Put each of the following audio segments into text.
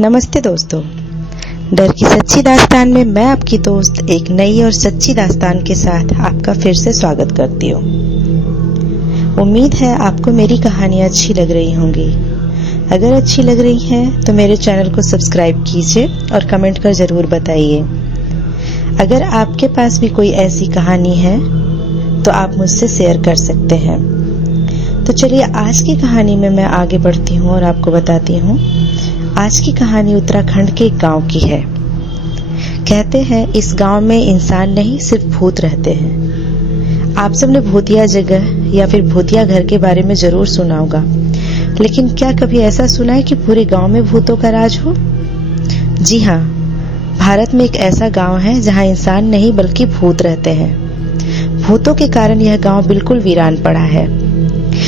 नमस्ते दोस्तों। डर की सच्ची दास्तान में मैं आपकी दोस्त एक नई और सच्ची दास्तान के साथ आपका फिर से स्वागत करती हूँ। उम्मीद है आपको मेरी कहानियाँ अच्छी लग रही होंगी। अगर अच्छी लग रही हैं तो मेरे चैनल को सब्सक्राइब कीजिए और कमेंट कर ज़रूर बताइए। अगर आपके पास भी कोई ऐसी कहानी है तो आप मुझसे शेयर कर सकते हैं। तो चलिए आज की कहानी में मैं आगे बढ़ती हूँ और आपको बताती हूँ। आज की कहानी उत्तराखंड के एक गांव की है। कहते हैं इस गांव में इंसान नहीं सिर्फ भूत रहते हैं। आप सबने भूतिया जगह या फिर भूतिया घर के बारे में जरूर सुना होगा, लेकिन क्या कभी ऐसा सुना है कि पूरे गांव में भूतों का राज हो? जी हाँ, भारत में एक ऐसा गांव है जहां इंसान नहीं बल्कि भूत रहते हैं। भूतों के कारण यह गांव बिल्कुल वीरान पड़ा है।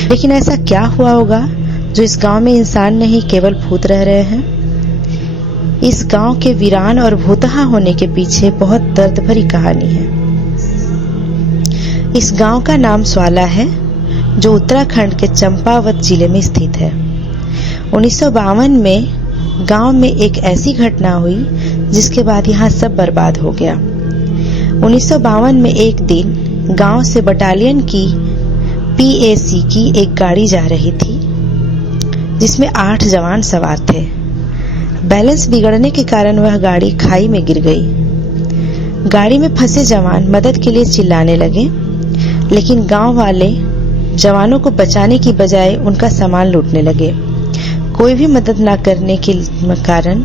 लेकिन ऐसा क्या हुआ होगा जो इस गांव में इंसान नहीं केवल भूत रह रहे हैं? इस गांव के वीरान और भूतहा होने के पीछे बहुत दर्द भरी कहानी है। इस गांव का नाम स्वाला है, जो उत्तराखंड के चंपावत जिले में स्थित है। 1952 में गांव में एक ऐसी घटना हुई जिसके बाद यहाँ सब बर्बाद हो गया। 1952 में एक दिन गांव से बटालियन की PAC की एक गाड़ी जा रही थी जिसमें 8 जवान सवार थे। बैलेंस बिगड़ने के कारण वह गाड़ी खाई में गिर गई। गाड़ी में फंसे जवान मदद के लिए चिल्लाने लगे, लेकिन गांव वाले जवानों को बचाने की बजाय उनका सामान लूटने लगे। कोई भी मदद न करने के कारण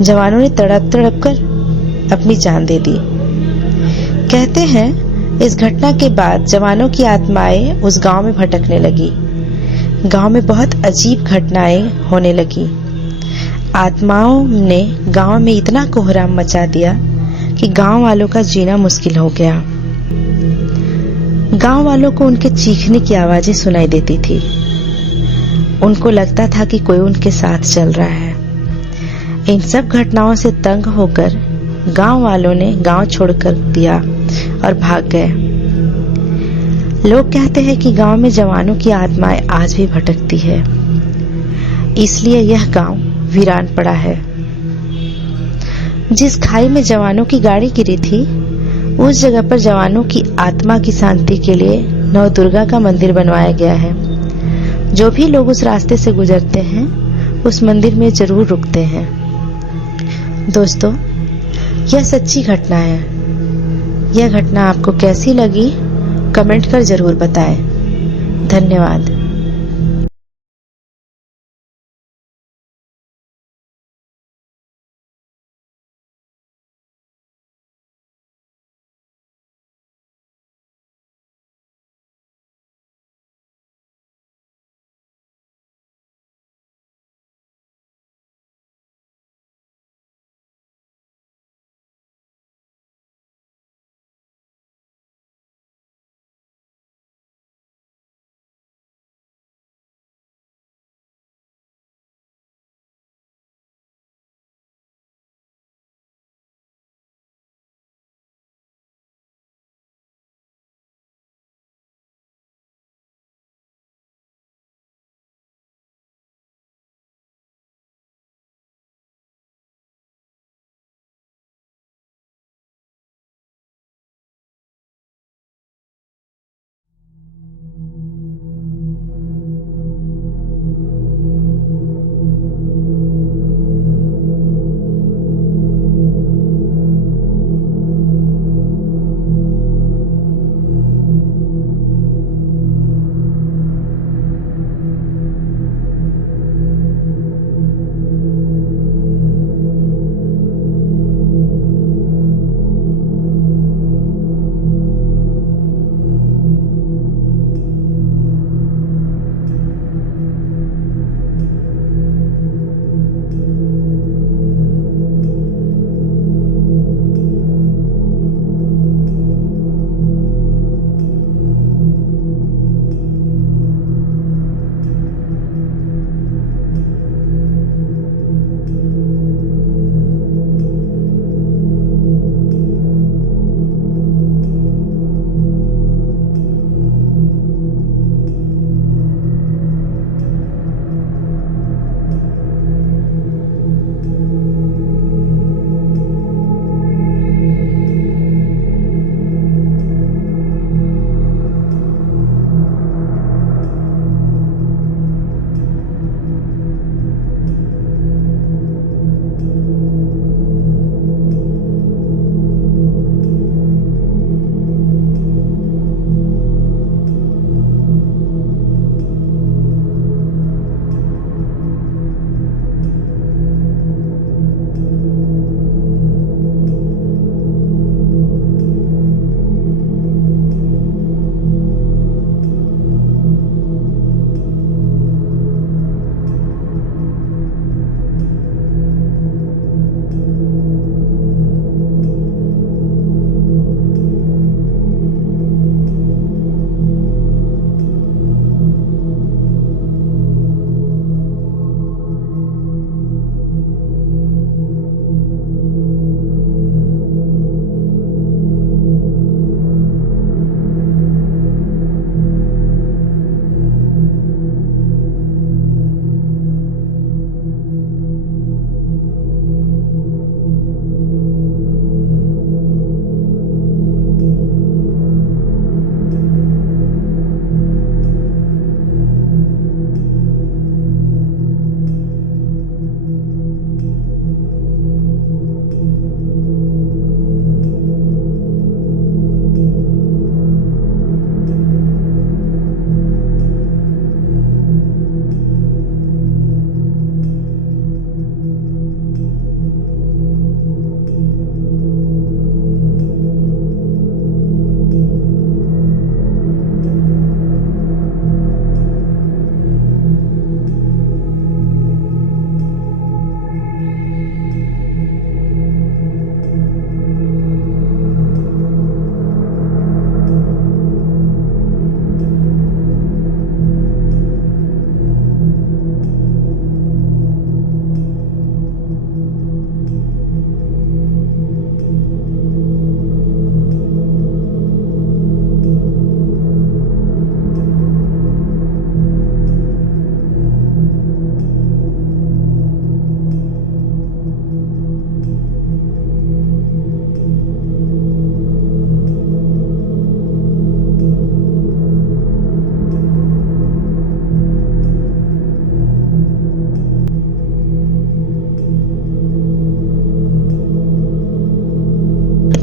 जवानों ने तड़प तड़प कर अपनी जान दे दी। कहते हैं इस घटना के बाद जवानों की आत्माएं उस गांव में भटकने लगी। गांव में बहुत अजीब घटनाएं होने लगी। आत्माओं ने गांव में इतना कोहराम मचा दिया कि गांव वालों का जीना मुश्किल हो गया। गांव वालों को उनके चीखने की आवाजें सुनाई देती थी। उनको लगता था कि कोई उनके साथ चल रहा है। इन सब घटनाओं से तंग होकर गांव वालों ने गांव छोड़कर दिया और भाग गए। लोग कहते हैं कि गांव में जवानों की आत्माएं आज भी भटकती है, इसलिए यह गांव वीरान पड़ा है। जिस खाई में जवानों की गाड़ी गिरी थी, उस जगह पर जवानों की आत्मा की शांति के लिए नवदुर्गा का मंदिर बनवाया गया है। जो भी लोग उस रास्ते से गुजरते हैं उस मंदिर में जरूर रुकते हैं। दोस्तों, यह सच्ची घटना है। यह घटना आपको कैसी लगी कमेंट कर जरूर बताएं। धन्यवाद।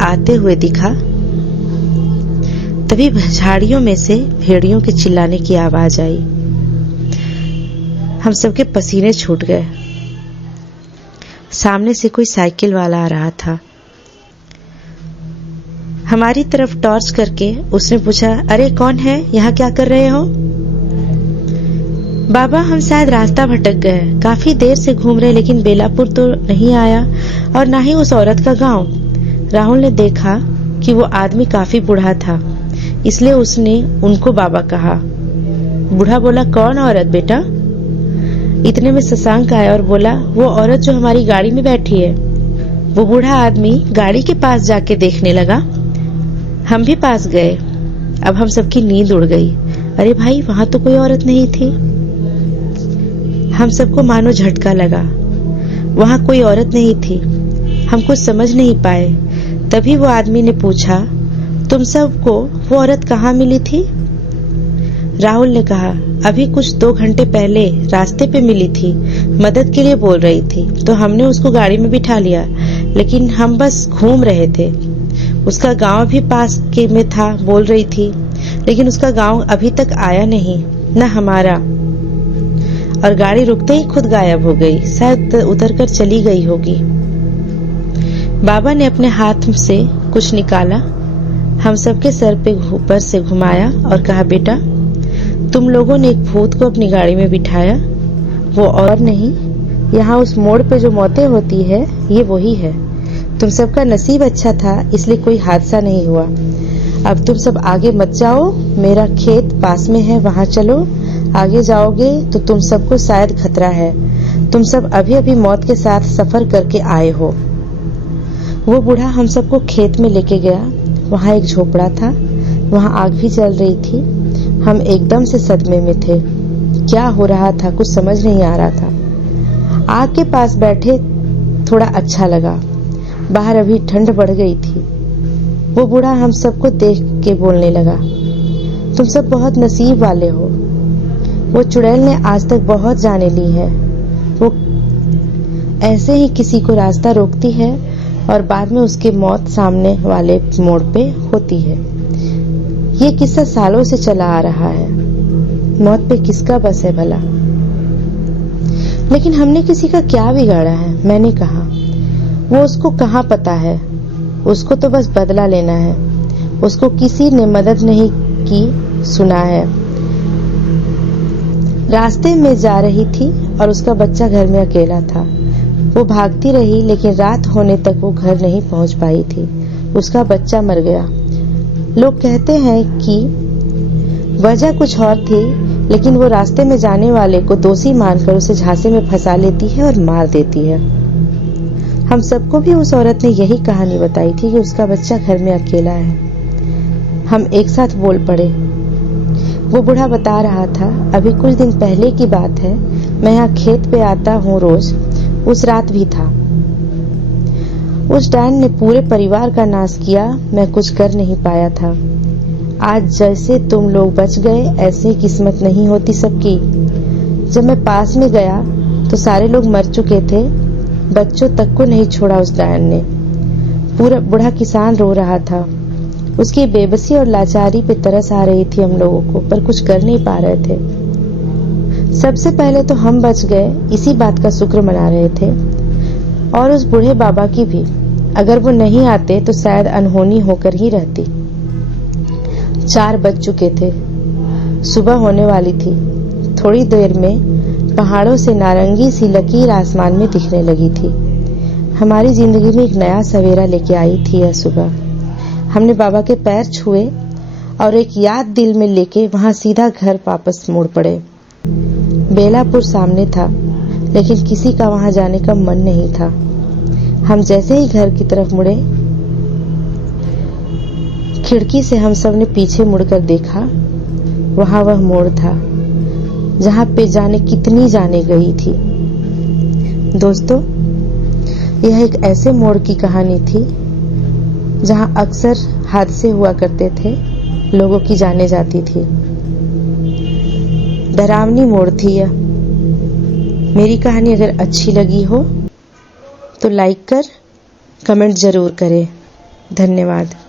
आते हुए दिखा, तभी झाड़ियों में से भेड़ियों के चिल्लाने की आवाज आई। हम सबके पसीने छूट गए। सामने से कोई साइकिल वाला आ रहा था। हमारी तरफ टॉर्च करके उसने पूछा, अरे कौन है, यहाँ क्या कर रहे हो? बाबा, हम शायद रास्ता भटक गए, काफी देर से घूम रहे लेकिन बेलापुर तो नहीं आया और ना ही उस औरत का गांव। राहुल ने देखा कि वो आदमी काफी बूढ़ा था, इसलिए उसने उनको बाबा कहा। बूढ़ा बोला, कौन औरत बेटा? इतने में शशांक आया और बोला, वो औरत जो हमारी गाड़ी में बैठी है। वो बूढ़ा आदमी गाड़ी के पास जाके देखने लगा। हम भी पास गए। अब हम सबकी नींद उड़ गई। अरे भाई, वहां तो कोई औरत नहीं थी। हम सबको मानो झटका लगा। वहां कोई औरत नहीं थी। हम कुछ समझ नहीं पाए। तभी वो आदमी ने पूछा, तुम सबको वो औरत कहाँ मिली थी? राहुल ने कहा, अभी कुछ 2 घंटे पहले रास्ते पे मिली थी, मदद के लिए बोल रही थी, तो हमने उसको गाड़ी में बिठा लिया, लेकिन हम बस घूम रहे थे। उसका गांव भी पास के में था, बोल रही थी, लेकिन उसका गांव अभी तक आया नहीं, न हमारा, और गाड़ी रुकते ही खुद गायब हो गई। शायद उतर कर चली गई होगी। बाबा ने अपने हाथ से कुछ निकाला, हम सबके सर पे ऊपर से घुमाया और कहा, बेटा, तुम लोगों ने एक भूत को अपनी गाड़ी में बिठाया, वो और नहीं, यहाँ उस मोड़ पे जो मौतें होती है ये वही है। तुम सबका नसीब अच्छा था, इसलिए कोई हादसा नहीं हुआ। अब तुम सब आगे मत जाओ, मेरा खेत पास में है, वहां चलो। आगे जाओगे तो तुम सबको शायद खतरा है। तुम सब अभी अभी मौत के साथ सफर करके आए हो। वो बूढ़ा हम सबको खेत में लेके गया। वहां एक झोपड़ा था, वहां आग भी जल रही थी। हम एकदम से सदमे में थे। क्या हो रहा था कुछ समझ नहीं आ रहा था। आग के पास बैठे थोड़ा अच्छा लगा। बाहर अभी ठंड बढ़ गई थी। वो बूढ़ा हम सबको देख के बोलने लगा, तुम सब बहुत नसीब वाले हो। वो चुड़ैल ने आज तक बहुत जाने ली है। वो ऐसे ही किसी को रास्ता रोकती है और बाद में उसकी मौत सामने वाले मोड़ पे होती है। ये किस्सा सालों से चला आ रहा है। मौत पे किसका बस है भला? लेकिन हमने किसी का क्या बिगाड़ा है? मैंने कहा, वो उसको कहाँ पता है, उसको तो बस बदला लेना है। उसको किसी ने मदद नहीं की, सुना है। रास्ते में जा रही थी और उसका बच्चा घर में अकेला था। वो भागती रही, लेकिन रात होने तक वो घर नहीं पहुंच पाई थी। उसका बच्चा मर गया। लोग कहते हैं कि वजह कुछ और थी, लेकिन वो रास्ते में जाने वाले को दोषी मानकर उसे झांसे में फंसा लेती है और मार देती है। हम सबको भी उस औरत ने यही कहानी बताई थी कि उसका बच्चा घर में अकेला है। हम एक साथ बोल पड़े। वो बूढ़ा बता रहा था, अभी कुछ दिन पहले की बात है, मैं यहाँ खेत पे आता हूँ रोज, उस रात भी था। उस डायन ने पूरे परिवार का नाश किया, मैं कुछ कर नहीं पाया था। आज जैसे तुम लोग बच गए, ऐसे किस्मत नहीं होती सबकी। जब मैं पास में गया तो सारे लोग मर चुके थे, बच्चों तक को नहीं छोड़ा उस डायन ने। पूरा बूढ़ा किसान रो रहा था। उसकी बेबसी और लाचारी पे तरस आ रही थी हम लोगों को, पर कुछ कर नहीं पा रहे थे। सबसे पहले तो हम बच गए, इसी बात का शुक्र मना रहे थे, और उस बूढ़े बाबा की भी। अगर वो नहीं आते तो शायद अनहोनी होकर ही रहती। 4 बज चुके थे, सुबह होने वाली थी। थोड़ी देर में पहाड़ों से नारंगी सी लकीर आसमान में दिखने लगी थी। हमारी जिंदगी में एक नया सवेरा लेके आई थी यह सुबह। हमने बाबा के पैर छुए और एक याद दिल में लेके वहां सीधा घर वापस मुड़ पड़े। बेलापुर सामने था, लेकिन किसी का वहां जाने का मन नहीं था। हम जैसे ही घर की तरफ मुड़े, खिड़की से हम सब ने पीछे मुड़कर देखा। वहां वह मोड़ था जहां पे जाने कितनी जाने गई थी। दोस्तों, यह एक ऐसे मोड़ की कहानी थी जहां अक्सर हादसे हुआ करते थे, लोगों की जाने जाती थी। डरावनी मोड़ थी यह। मेरी कहानी अगर अच्छी लगी हो तो लाइक कर कमेंट जरूर करें। धन्यवाद।